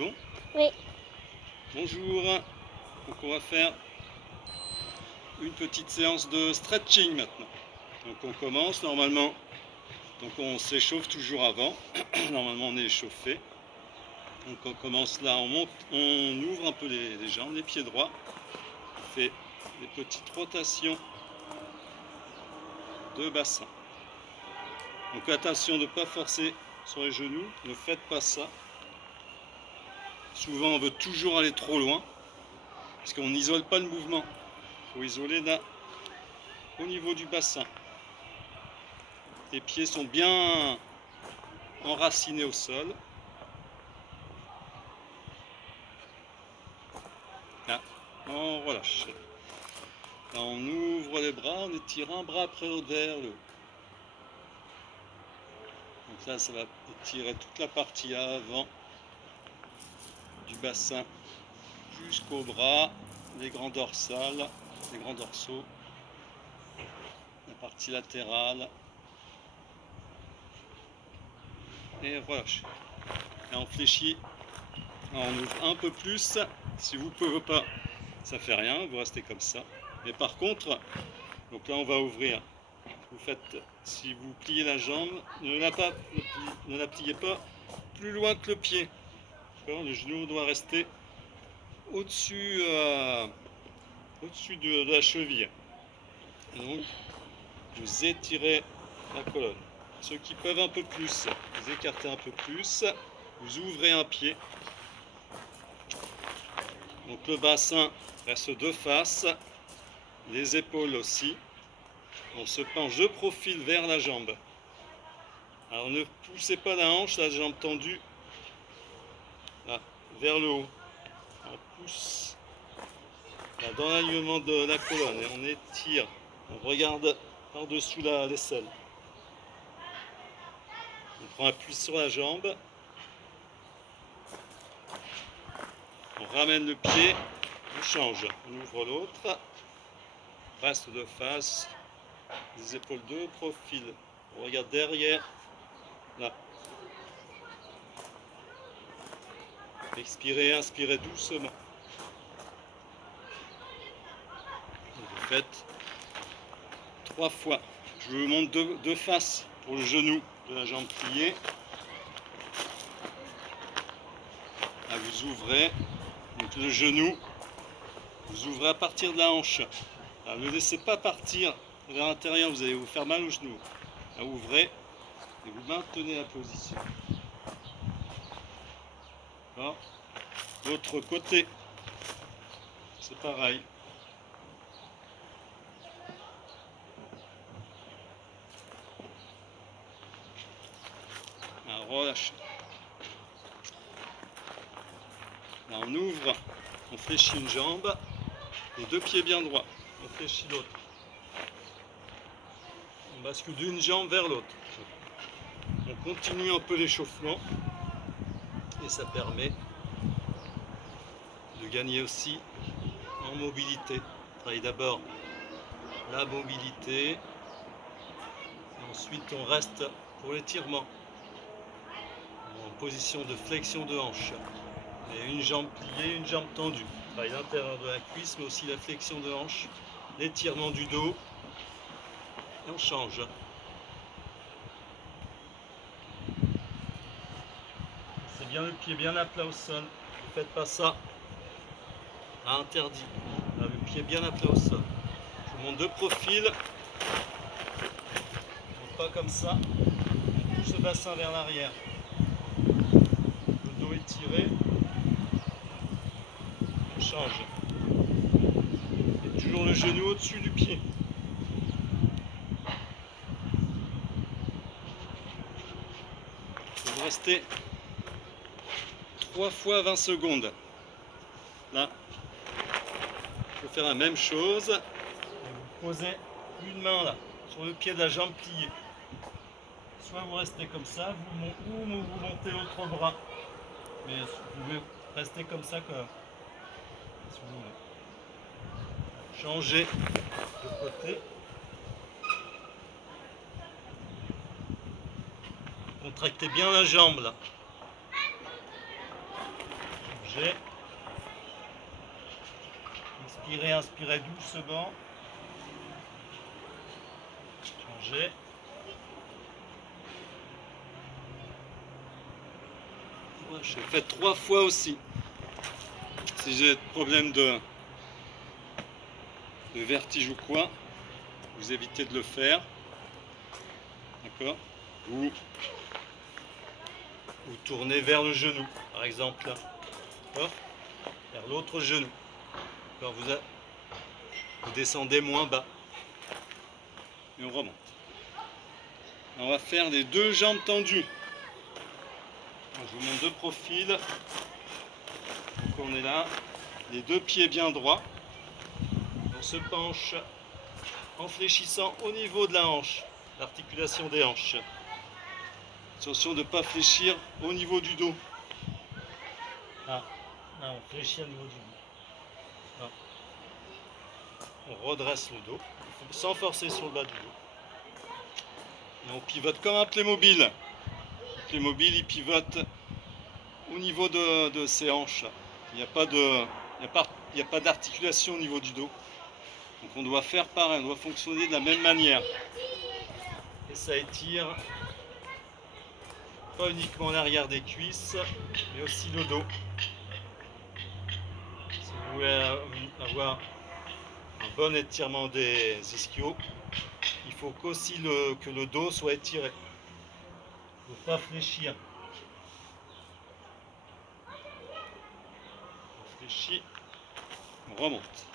C'est bon? Oui. Bonjour. Donc on va faire une petite séance de stretching maintenant. Donc on commence normalement. Donc on s'échauffe toujours avant. Normalement on est échauffé. Donc on commence là, on monte, on ouvre un peu les jambes, les pieds droits. On fait des petites rotations de bassin. Donc attention de ne pas forcer sur les genoux, ne faites pas ça. Souvent on veut toujours aller trop loin parce qu'on n'isole pas le mouvement. Il faut isoler là au niveau du bassin. Les pieds sont bien enracinés au sol. Là, on relâche. Là, on ouvre les bras, on étire un bras après l'autre vers le haut. Donc là, ça va étirer toute la partie avant du bassin jusqu'au bras, les grands dorsales, les grands dorsaux, la partie latérale. Et relâche. Là, on fléchit. Là, on ouvre un peu plus. Si vous ne pouvez pas, ça fait rien, vous restez comme ça. Mais par contre, donc là, on va ouvrir. Vous faites, si vous pliez la jambe, ne la pliez pas plus loin que le pied. Le genou doit rester au-dessus de la cheville. Et donc, vous étirez la colonne. Ceux qui peuvent un peu plus, vous écartez un peu plus, vous ouvrez un pied. Donc le bassin reste de face, les épaules aussi. On se penche de profil vers la jambe. Alors ne poussez pas la hanche, la jambe tendue, là, vers le haut. On pousse là, dans l'alignement de la colonne et on étire. On regarde par-dessous l'aisselle. On prend appui sur la jambe. On ramène le pied, on change. On ouvre l'autre. Reste de face. Les épaules de profil. On regarde derrière. Là. Expirez, inspirez doucement. Vous faites 3 fois. Je vous montre de face pour le genou de la jambe pliée. Là, vous ouvrez. Donc le genou, vous ouvrez à partir de la hanche. Là, ne laissez pas partir vers l'intérieur, vous allez vous faire mal au genou. Là, ouvrez et vous maintenez la position. L'autre côté, c'est pareil. Là, relâchez. Là, on ouvre, on fléchit une jambe, les 2 pieds bien droits. On fléchit l'autre. On bascule d'une jambe vers l'autre. On continue un peu l'échauffement et ça permet de gagner aussi en mobilité. On travaille d'abord la mobilité et ensuite on reste pour l'étirement en position de flexion de hanche. Et une jambe pliée, une jambe tendue. On travaille l'intérieur de la cuisse mais aussi la flexion de hanche, l'étirement du dos et on change. C'est bien le pied bien à plat au sol. Ne faites pas ça. Interdit. Là, le pied bien à plat au sol. Je vous montre de profil. Pas comme ça. On pousse le bassin vers l'arrière. Le dos étiré. On change. Et toujours le genou au-dessus du pied. Vous restez 3 fois 20 secondes. Là, je vais faire la même chose. Et vous posez une main là, sur le pied de la jambe pliée. Soit vous restez comme ça, ou vous montez l'autre bras. Mais vous pouvez rester comme ça si vous voulez. Changez de côté. Contractez bien la jambe là. Changez. Inspirez, inspirez doucement. Changez. J'ai fait 3 fois aussi. Si j'ai des problèmes de vertige ou quoi, vous évitez de le faire. D'accord? Ou vous tournez vers le genou, par exemple là. D'accord? Vers l'autre genou. D'accord? Vous descendez moins bas. Et on remonte. On va faire les 2 jambes tendues. Alors, je vous montre de profil. Donc on est là. Les 2 pieds bien droits. On se penche en fléchissant au niveau de la hanche, l'articulation des hanches. Attention de ne pas fléchir au niveau du dos. Ah, là on fléchit au niveau du dos. Là. On redresse le dos, sans forcer sur le bas du dos. Et on pivote comme un Playmobil. Le Playmobil il pivote au niveau de ses hanches. Il n'y a pas d'articulation au niveau du dos. Donc on doit faire pareil, on doit fonctionner de la même manière. Et ça étire pas uniquement l'arrière des cuisses, mais aussi le dos. Si vous voulez avoir un bon étirement des ischios, il faut qu'aussi que le dos soit étiré. Il ne faut pas fléchir. On fléchit, on remonte.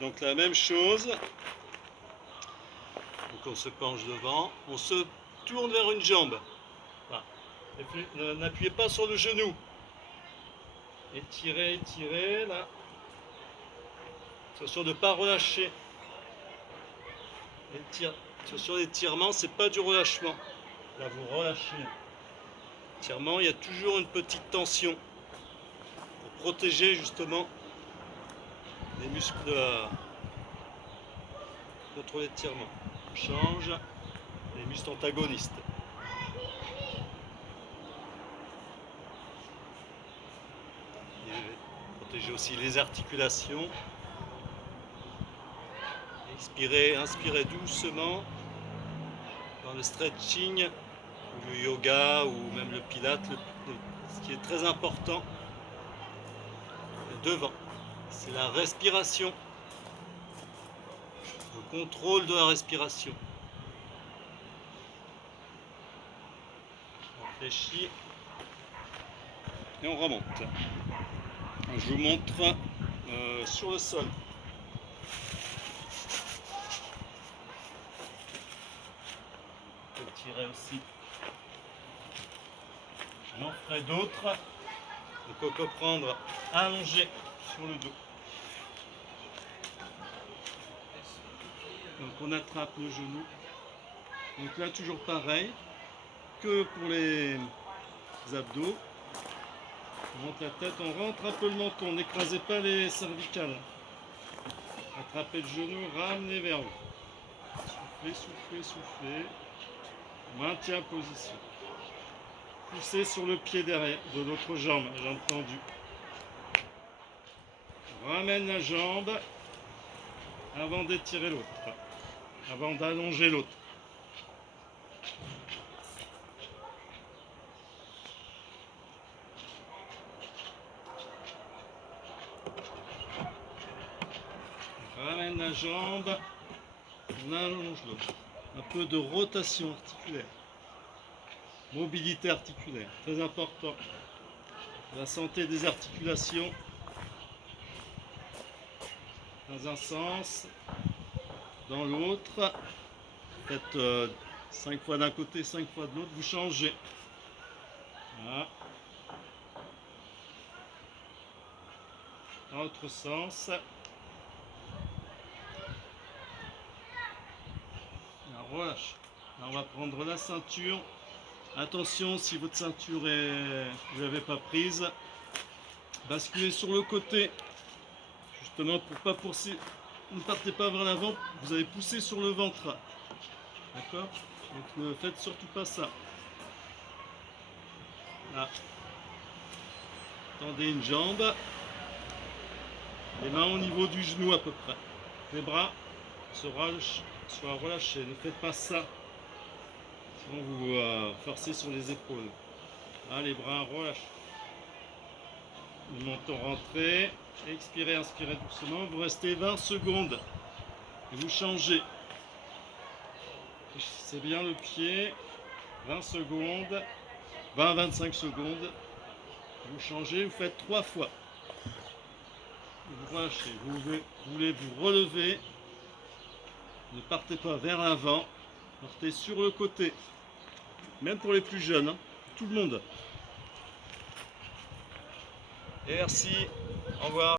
Donc la même chose. Donc on se penche devant, on se tourne vers une jambe. Voilà. N'appuyez pas sur le genou. Étirez, étirez, là. Attention de ne pas relâcher. Attention, l'étirement, c'est pas du relâchement. Là, vous relâchez. L'étirement, il y a toujours une petite tension pour protéger justement les muscles contre l'étirement. On change les muscles antagonistes. Protéger aussi les articulations. Inspirez doucement dans le stretching, ou le yoga, ou même le pilate. Ce qui est très important devant, c'est la respiration, le contrôle de la respiration. On fléchit et on remonte. Je vous montre sur le sol. Tirer aussi. J'en ferai d'autres. Donc on peut prendre allongé sur le dos. Donc on attrape le genou. Donc là toujours pareil que pour les abdos. On monte la tête, on rentre un peu le menton, n'écrasez pas les cervicales. Attrapez le genou, ramenez vers vous. Soufflez, soufflez, soufflez. Maintien position. Poussez sur le pied derrière de l'autre jambe, jambe tendue. Ramène la jambe avant d'étirer l'autre, avant d'allonger l'autre. Ramène la jambe, on allonge l'autre. Un peu de rotation articulaire. Mobilité articulaire, très important. La santé des articulations. Dans un sens, dans l'autre. Faites 5 fois d'un côté, 5 fois de l'autre, vous changez. Voilà. Dans l'autre sens. On relâche. Là, on va prendre la ceinture. Attention, si votre ceinture vous ne l'avez pas prise, basculez sur le côté. Justement, pour pas pousser, ne partez pas vers l'avant, vous allez pousser sur le ventre. D'accord? Donc ne faites surtout pas ça. Là. Tendez une jambe. Les mains au niveau du genou à peu près. Les bras soient relâchés. Ne faites pas ça. Sinon vous forcez sur les épaules. Là, les bras relâchés. Le menton rentré. Expirez, inspirez doucement. Vous restez 20 secondes. Et vous changez. C'est bien le pied. 20 secondes. 20-25 secondes. Vous changez, vous faites 3 fois. Vous relâchez. Vous voulez vous relever. Ne partez pas vers l'avant. Partez sur le côté. Même pour les plus jeunes. Hein. Tout le monde. Et merci. Au revoir.